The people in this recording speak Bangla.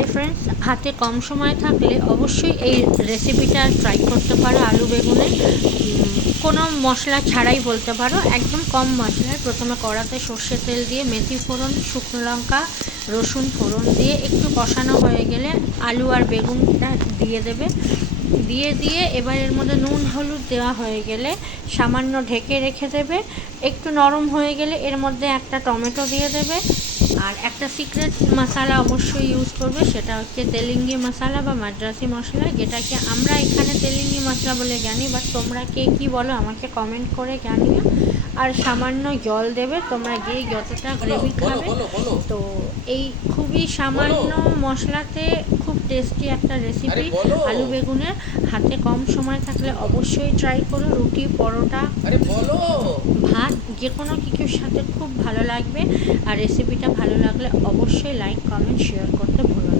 হাই ফ্রেন্ডস, হাতে কম সময় থাকলে অবশ্যই এই রেসিপিটা ট্রাই করতে পারো। আলু বেগুনের কোনো মশলা ছাড়াই বলতে পারো, একদম কম মশলায়। প্রথমে কড়াতে সর্ষে তেল দিয়ে মেথি ফোড়ন, শুকনো লঙ্কা, রসুন ফোড়ন দিয়ে একটু কষানো হয়ে গেলে আলু আর বেগুনটা দিয়ে দেবে। দিয়ে এবার এর মধ্যে নুন হলুদ দেওয়া হয়ে গেলে সামান্য ঢেকে রেখে দেবে। একটু নরম হয়ে গেলে এর মধ্যে একটা টমেটো দিয়ে দেবে। আর একটা সিক্রেট মশলা অবশ্যই ইউজ করবে, সেটা হচ্ছে তেলেঙ্গি মশলা বা মাদ্রাসি মশলা, যেটাকে আমরা এখানে তেলেঙ্গি মশলা বলে জানি, বাট তোমরা কে কী বলো আমাকে কমেন্ট করে জানিও। আর সামান্য জল দেবে, তোমরা যে যতটা গ্রেভি খাবে। তো এই খুবই সামান্য মশলাতে খুব টেস্টি একটা রেসিপি আলু বেগুনের। হাতে কম সময় থাকলে অবশ্যই ট্রাই করো। রুটি, পরোটা, ভাত, যে কোনো কিছুর সাথে খুব ভালো লাগবে। আর রেসিপিটা ভালো লাগলে অবশ্যই লাইক, কমেন্ট, শেয়ার করতে ভুলো না।